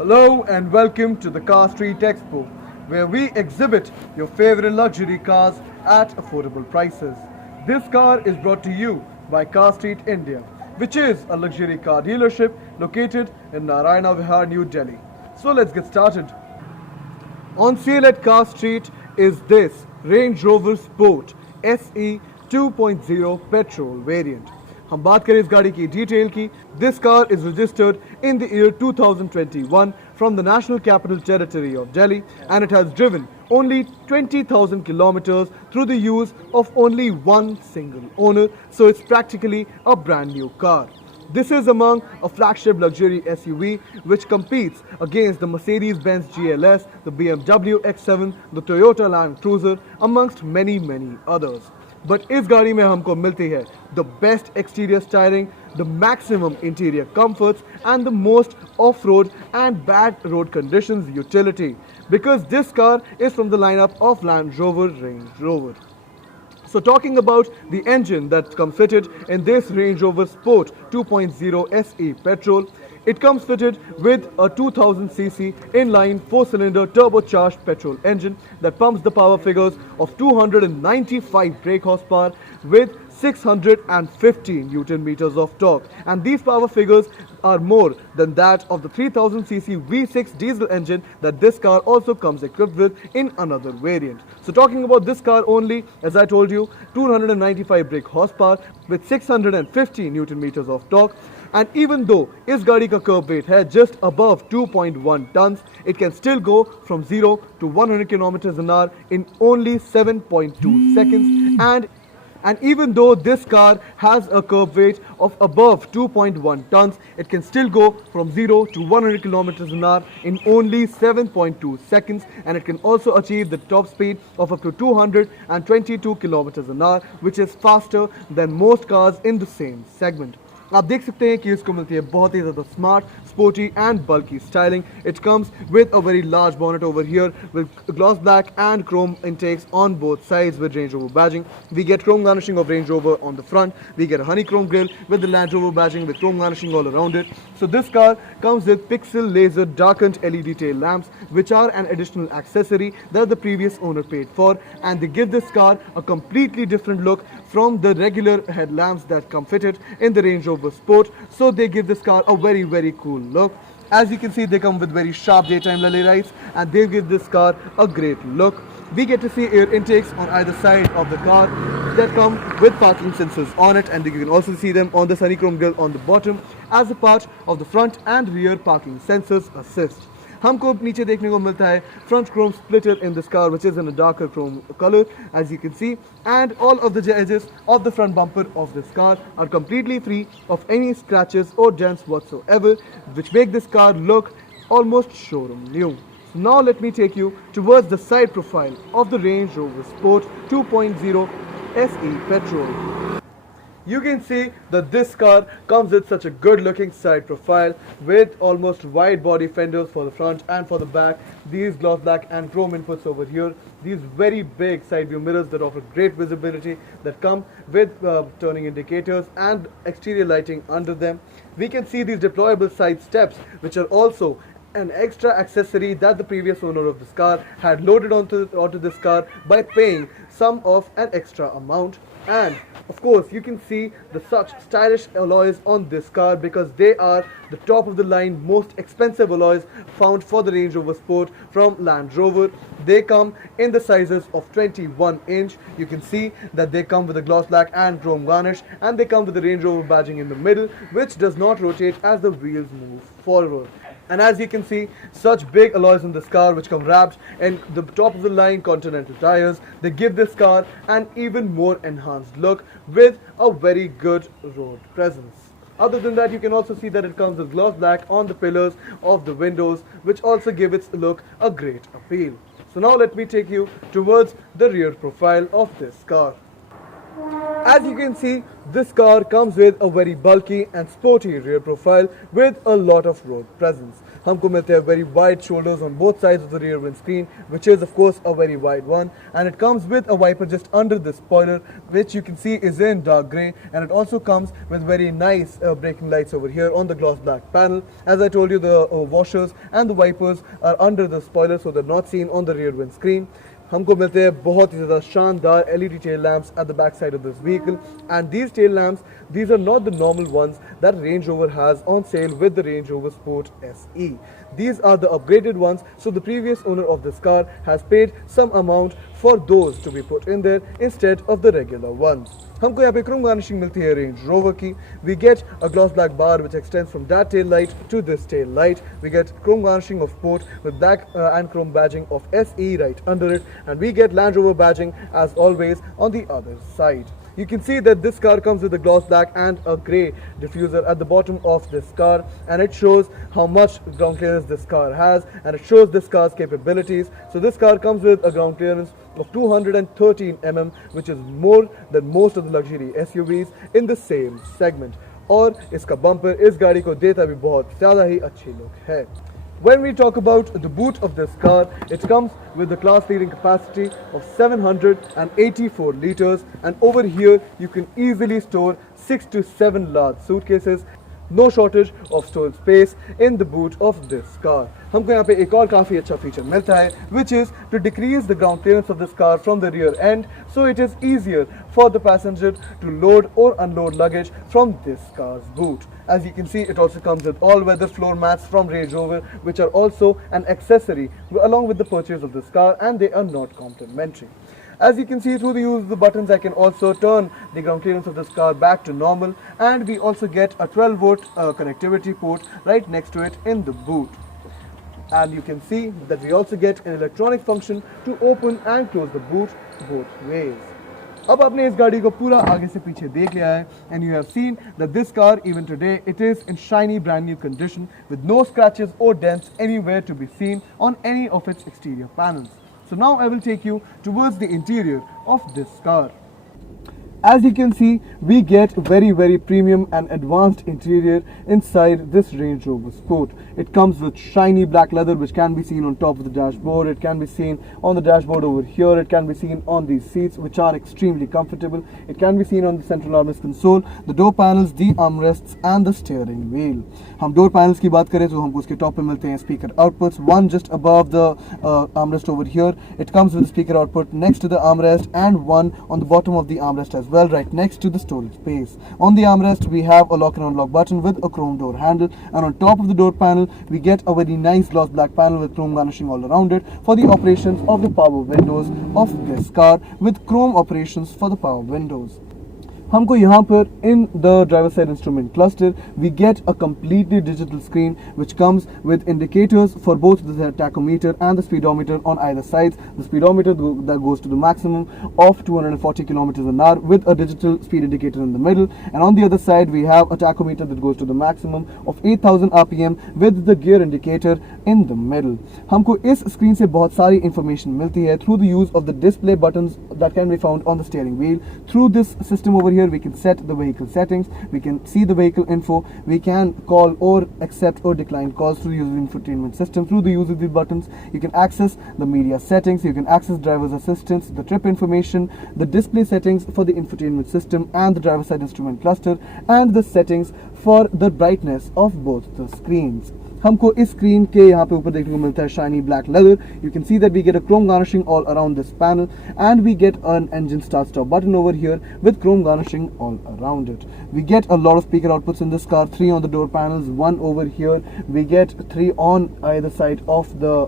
Hello and welcome to the Car Street Expo, where we exhibit your favorite luxury cars at affordable prices. This car is brought to you by Car Street India, which is a luxury car dealership located in Naraina Vihar, New Delhi. So let's get started. On sale at Car Street is this Range Rover Sport SE 2.0 Petrol variant. हम बात करें इस गाड़ी की detail की. This car is registered in the year 2021 from the National Capital Territory of Delhi and it has driven only 20,000 kilometers through the use of only one single owner, so it's practically a brand new car. This is among a flagship luxury SUV which competes against the Mercedes-Benz GLS, the BMW X7, the Toyota Land Cruiser amongst many others. But इस गाड़ी में हमको मिलती है the best exterior styling, the maximum interior comforts and the most off-road and bad road conditions utility, because this car is from the lineup of Land Rover Range Rover. So talking about the engine that comes fitted in this Range Rover Sport 2.0 SE Petrol, it comes fitted with a 2000cc inline 4-cylinder turbocharged petrol engine that pumps the power figures of 295 brake horsepower with 615 Newton meters of torque, and these power figures are more than that of the 3000cc V6 diesel engine that this car also comes equipped with in another variant. So talking about this car only, as I told you, 295 brake horsepower with 615 Newton meters of torque, and even though इस गाड़ी का curb weight है just above 2.1 tons, it can still go from 0 to 100 kilometers an hour in only 7.2 seconds, and even though this car has a curb weight of above 2.1 tons, it can still go from 0 to 100 kilometers an hour in only 7.2 seconds, and it can also achieve the top speed of up to 222 kilometers an hour, which is faster than most cars in the same segment. आप देख सकते हैं कि इसको मिलती है बहुत ही ज़्यादा smart, sporty and bulky styling. It comes with a very large bonnet over here with gloss black and chrome intakes on both sides with Range Rover badging. We get chrome garnishing of Range Rover on the front. We get a honeycomb grille with the Land Rover badging with chrome garnishing all around it. So this car comes with pixel laser darkened LED tail lamps, which are an additional accessory that the previous owner paid for, and they give this car a completely different look from the regular headlamps that come fitted in the Range Rover Sport. So they give this car a very cool look. As you can see, they come with very sharp daytime LED lights and they give this car a great look. We get to see air intakes on either side of the car that come with parking sensors on it, and you can also see them on the honeycomb grille on the bottom as a part of the front and rear parking sensors assist. हमको नीचे देखने को मिलता है front chrome splitter in this car, which is in a darker chrome color, as you can see, and all of the edges of the front bumper of this car are completely free of any scratches or dents whatsoever, which make this car look almost showroom new. So now let me take you towards the side profile of the Range Rover Sport 2.0 SE Petrol. You can see that this car comes with such a good looking side profile with almost wide body fenders for the front and for the back, these gloss black and chrome inputs over here, these very big side view mirrors that offer great visibility that come with turning indicators and exterior lighting under them. We can see these deployable side steps, which are also an extra accessory that the previous owner of this car had loaded onto this car by paying some of an extra amount. And of course you can see the such stylish alloys on this car, because they are the top of the line most expensive alloys found for the Range Rover Sport from Land Rover. They come in the sizes of 21 inch. You can see that they come with a gloss black and chrome garnish, and they come with the Range Rover badging in the middle, which does not rotate as the wheels move forward. And as you can see, such big alloys in this car which come wrapped in the top of the line Continental tires, they give this car an even more enhanced look with a very good road presence. Other than that, you can also see that it comes with gloss black on the pillars of the windows, which also give its look a great appeal. So now let me take you towards the rear profile of this car. As you can see, this car comes with a very bulky and sporty rear profile with a lot of road presence. हमको मिलते हैं very wide shoulders on both sides of the rear windscreen, which is of course a very wide one, and it comes with a wiper just under the spoiler, which you can see is in dark grey, and it also comes with very nice braking lights over here on the gloss black panel. As I told you, the washers and the wipers are under the spoiler, so they're not seen on the rear windscreen. हमको मिलते हैं बहुत ही ज़्यादा शानदार LED tail lamps at the back side of this vehicle, and these tail lamps, these are not the normal ones that Range Rover has on sale with the Range Rover Sport SE. These are the upgraded ones, so the previous owner of this car has paid some amount for those to be put in there instead of the regular ones. हमको यहाँ पे chrome garnishing मिलती है Range Rover की. We get a gloss black bar which extends from that tail light to this tail light. We get chrome garnishing of Sport with black and chrome badging of SE right under it, and we get Land Rover badging as always on the other side. You can see that this car comes with a gloss black and a grey diffuser at the bottom of this car, and it shows how much ground clearance this car has, and it shows this car's capabilities. So this car comes with a ground clearance of 213 mm, which is more than most of the luxury SUVs in the same segment. और इसका bumper इस गाड़ी को देता भी बहुत ज़्यादा ही अच्छी लुक है. When we talk about the boot of this car, it comes with the class-leading capacity of 784 liters, and over here you can easily store 6 to 7 large suitcases. No shortage of storage space in the boot of this car. हमको यहाँ पे एक और काफ़ी अच्छा feature मिलता है, which is to decrease the ground clearance of this car from the rear end, so it is easier for the passenger to load or unload luggage from this car's boot. As you can see, it also comes with all-weather floor mats from Range Rover, which are also an accessory along with the purchase of this car, and they are not complimentary. As you can see, through the use of the buttons, I can also turn the ground clearance of this car back to normal, and we also get a 12-volt connectivity port right next to it in the boot. And you can see that we also get an electronic function to open and close the boot both ways. अब आपने इस गाड़ी को पूरा आगे से पीछे देख लिया है, and you have seen that this car, even today, it is in shiny brand new condition with no scratches or dents anywhere to be seen on any of its exterior panels. So now I will take you towards the interior of this car. As you can see, we get very premium and advanced interior inside this Range Rover Sport. It comes with shiny black leather which can be seen on top of the dashboard. It can be seen on the dashboard over here. It can be seen on these seats which are extremely comfortable. It can be seen on the central armrest console, the door panels, the armrests and the steering wheel. हम door panels की बात करें तो हमको उसके top पे मिलते हैं speaker outputs. One just above the armrest over here. It comes with a speaker output next to the armrest, and one on the bottom of the armrest as well, right next to the storage space. On the armrest we have a lock and unlock button with a chrome door handle, and on top of the door panel we get a very nice gloss black panel with chrome garnishing all around it for the operations of the power windows of this car, with chrome operations for the power windows. हमको यहाँ पर in the driver side instrument cluster we get a completely digital screen which comes with indicators for both the tachometer and the speedometer on either sides. The speedometer that goes to the maximum of 240 kilometers an hour with a digital speed indicator in the middle, and on the other side we have a tachometer that goes to the maximum of 8000 rpm with the gear indicator in the middle. हमको इस screen से बहुत सारी information मिलती है through the use of the display buttons that can be found on the steering wheel. Through this system over here we can set the vehicle settings, we can see the vehicle info, we can call or accept or decline calls through the use of the infotainment system. Through the use of these buttons you can access the media settings, you can access driver's assistance, the trip information, the display settings for the infotainment system and the driver side instrument cluster, and the settings for the brightness of both the screens. हमको इस screen के यहाँ पे ऊपर देखने को मिलता है shiny black leather. You can see that we get a chrome garnishing all around this panel, and we get an engine start stop button over here with chrome garnishing all around it. We get a lot of speaker outputs in this car, 3 on the door panels, 1 over here. We get 3 on either side of the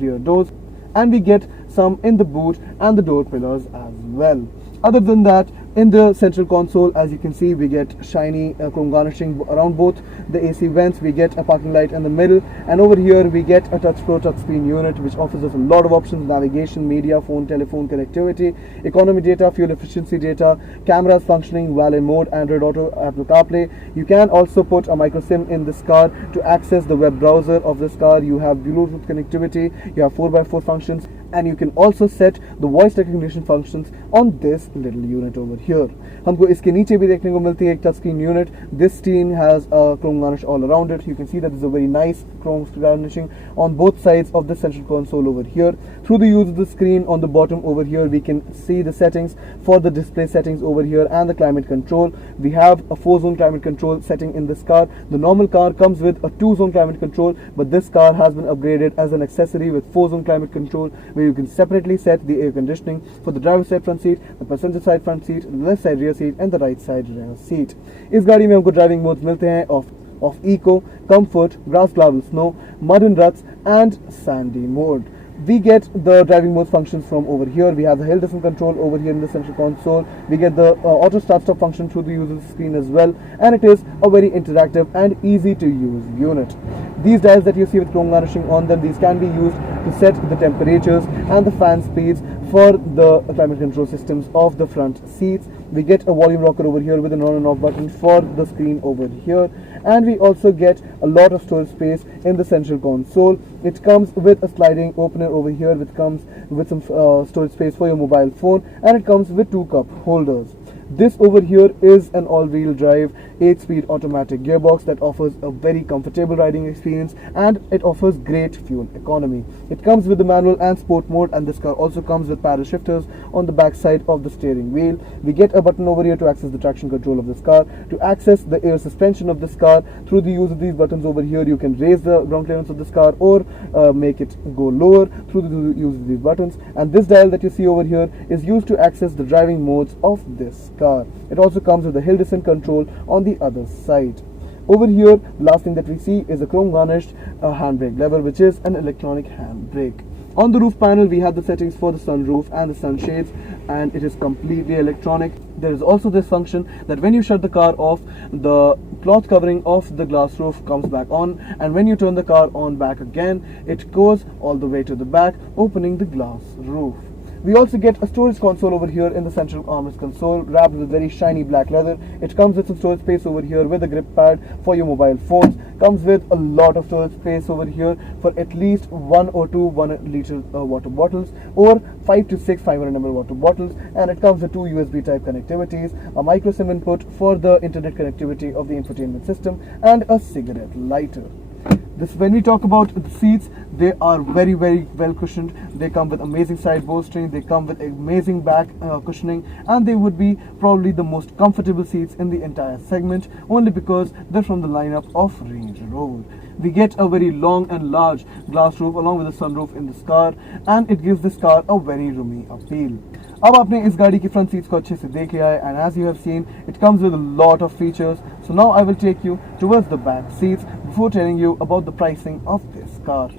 rear doors, and we get some in the boot and the door pillars as well. Other than that, in the central console, as you can see, we get shiny chrome garnishing around both the AC vents. We get a parking light in the middle, and over here we get a Touch Pro touchscreen unit which offers us a lot of options: navigation, media, phone, telephone connectivity, economy data, fuel efficiency data, cameras functioning, valet mode, Android Auto, Apple CarPlay. You can also put a micro SIM in this car to access the web browser of this car. You have Bluetooth connectivity, you have 4x4 functions, and you can also set the voice recognition functions on this little unit over here. हमको इसके नीचे भी देखने को मिलती है एक touch screen unit. This screen has a chrome garnish all around it. You can see that there's a very nice chrome garnishing on both sides of the central console over here. Through the use of the screen on the bottom over here, we can see the settings for the display settings over here and the climate control. We have a 4-zone climate control setting in this car. The normal car comes with a 2-zone climate control, but this car has been upgraded as an accessory with 4-zone climate control, where you can separately set the air conditioning for the driver's side front seat, the passenger side front seat, the left side rear seat and the right side rear seat. इस गाड़ी में हमको driving modes मिलते हैं of eco, comfort, grass, gravel, snow, mud and ruts and sandy mode. We get the driving mode functions from over here. We have the hill descent control over here in the central console. We get the auto start stop function through the user screen as well, and it is a very interactive and easy to use unit. These dials that you see with chrome garnishing on them, these can be used to set the temperatures and the fan speeds for the climate control systems of the front seats. We get a volume rocker over here with an on and off button for the screen over here, and we also get a lot of storage space in the central console. It comes with a sliding opener over here, which comes with some storage space for your mobile phone, and it comes with 2 cup holders. This over here is an all-wheel drive 8-speed automatic gearbox that offers a very comfortable riding experience, and it offers great fuel economy. It comes with the manual and sport mode, and this car also comes with paddle shifters on the back side of the steering wheel. We get a button over here to access the traction control of this car. To access the air suspension of this car, through the use of these buttons over here, you can raise the ground clearance of this car or make it go lower through the use of these buttons. And this dial that you see over here is used to access the driving modes of this car. It also comes with the hill descent control on the other side. Over here, the last thing that we see is a chrome garnished handbrake lever, which is an electronic handbrake. On the roof panel, we have the settings for the sunroof and the sunshades, and it is completely electronic. There is also this function that when you shut the car off, the cloth covering of the glass roof comes back on, and when you turn the car on back again, it goes all the way to the back, opening the glass roof. We also get a storage console over here in the central armrest console, wrapped with very shiny black leather. It comes with some storage space over here with a grip pad for your mobile phones. Comes with a lot of storage space over here for at least 1 or 2 1-liter water bottles, or 5 to 6 500 ml water bottles, and it comes with 2 USB type connectivities, a micro SIM input for the internet connectivity of the infotainment system, and a cigarette lighter. When we talk about the seats, they are very well cushioned. They come with amazing side bolstering, they come with amazing back cushioning, and they would be probably the most comfortable seats in the entire segment, only because they're from the lineup of Range Rover. We get a very long and large glass roof along with a sunroof in this car, and it gives this car a very roomy appeal. अब आपने इस गाड़ी की front seats को अच्छे से देख लिया है, and as you have seen, it comes with a lot of features. So now I will take you towards the back seats before telling you about the pricing of this car.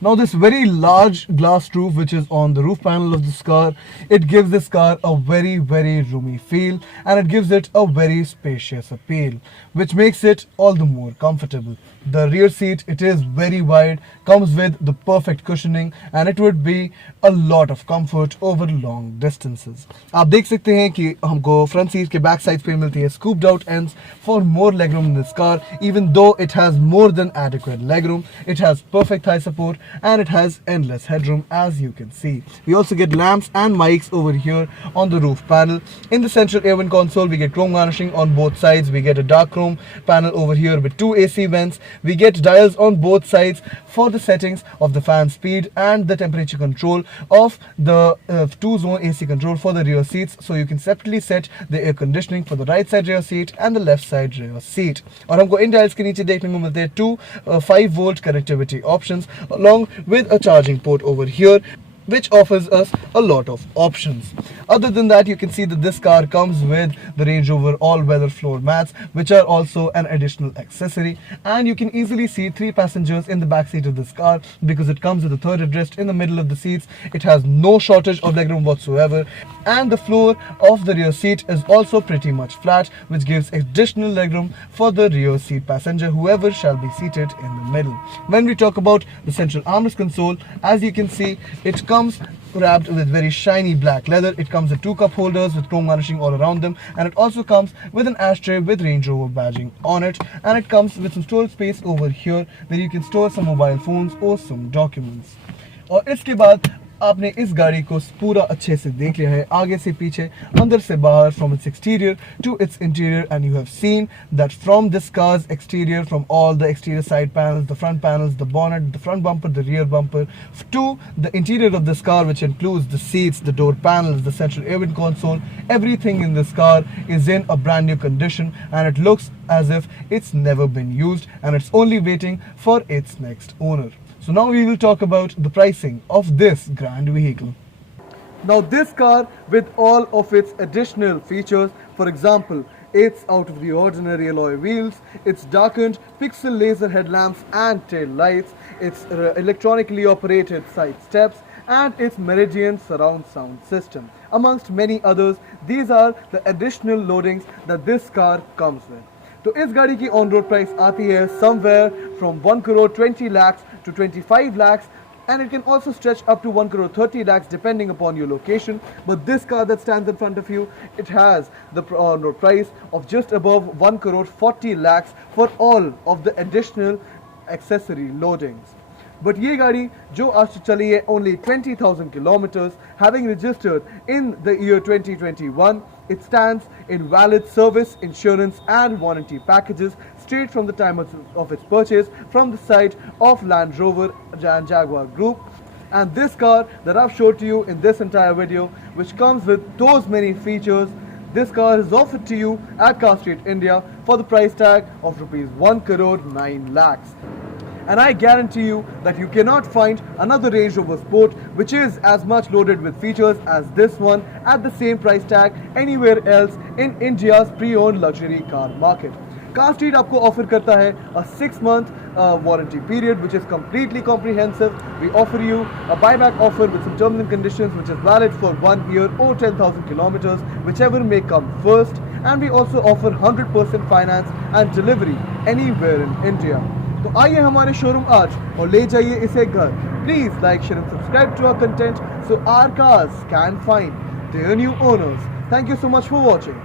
Now this very large glass roof which is on the roof panel of this car, it gives this car a very roomy feel, and it gives it a very spacious appeal, which makes it all the more comfortable. The rear seat, it is very wide, comes with the perfect cushioning, and it would be a lot of comfort over long distances. आप देख सकते हैं कि हमको front seat के back sides पे मिलती है scooped out ends for more legroom in this car. Even though it has more than adequate legroom, it has perfect thigh support, and it has endless headroom, as you can see. We also get lamps and mics over here on the roof panel. In the central air vent console, we get chrome garnishing on both sides. We get a dark chrome panel over here with 2 AC vents. We get dials on both sides for the settings of the fan speed and the temperature control of the 2-zone AC control for the rear seats, so you can separately set the air conditioning for the right side rear seat and the left side rear seat. और हमको इन dials के नीचे देखने को मिलते हैं 2 5-volt connectivity options along with a charging port over here, which offers us a lot of options. Other than that, you can see that this car comes with the Range Rover all-weather floor mats, which are also an additional accessory, and you can easily see 3 passengers in the back seat of this car because it comes with a third headrest in the middle of the seats. It has no shortage of legroom whatsoever, and the floor of the rear seat is also pretty much flat, which gives additional legroom for the rear seat passenger, whoever shall be seated in the middle. When we talk about the central armrest console, as you can see, it comes wrapped with very shiny black leather. It comes with 2 cup holders with chrome garnishing all around them, and it also comes with an ashtray with Range Rover badging on it, and it comes with some storage space over here where you can store some mobile phones or some documents. और इसके बाद आपने इस गाड़ी को पूरा अच्छे से देख लिया है, आगे से पीछे, अंदर से बाहर, from its exterior to its interior, and you have seen that from this car's exterior, from all the exterior side panels, the front panels, the bonnet, the front bumper, the rear bumper, to the interior of this car, which includes the seats, the door panels, the central air vent console, everything in this car is in a brand new condition, and it looks as if it's never been used and it's only waiting for its next owner. So now we will talk about the pricing of this grand vehicle. Now this car, with all of its additional features, for example, its out of the ordinary alloy wheels, its darkened pixel laser headlamps and tail lights, its electronically operated side steps, and its Meridian surround sound system. Amongst many others, these are the additional loadings that this car comes with. तो इस गाड़ी की on road price आती है somewhere from 1 crore 20 lakhs to 25 lakhs, and it can also stretch up to 1 crore 30 lakhs depending upon your location. But this car that stands in front of you, it has the on road price of just above 1 crore 40 lakhs for all of the additional accessory loadings. But ये गाड़ी जो आज चली है only 20,000 kilometers, having registered in the year 2021, it stands in valid service, insurance and warranty packages straight from the time of its purchase from the side of Land Rover and Jaguar Group. And this car that I've showed to you in this entire video, which comes with those many features, this car is offered to you at Car Street India for the price tag of rupees 1 crore 9 lakhs. And I guarantee you that you cannot find another Range Rover Sport which is as much loaded with features as this one at the same price tag anywhere else in India's pre-owned luxury car market. Car Street आपको offer करता है a 6-month warranty period which is completely comprehensive. We offer you a buyback offer with some terms and conditions which is valid for 1 year or 10,000 kilometers, whichever may come first. And we also offer 100% finance and delivery anywhere in India. तो आइए हमारे showroom आज और ले जाइए इसे घर. Please like, share and subscribe to our content so our cars can find their new owners. Thank you so much for watching.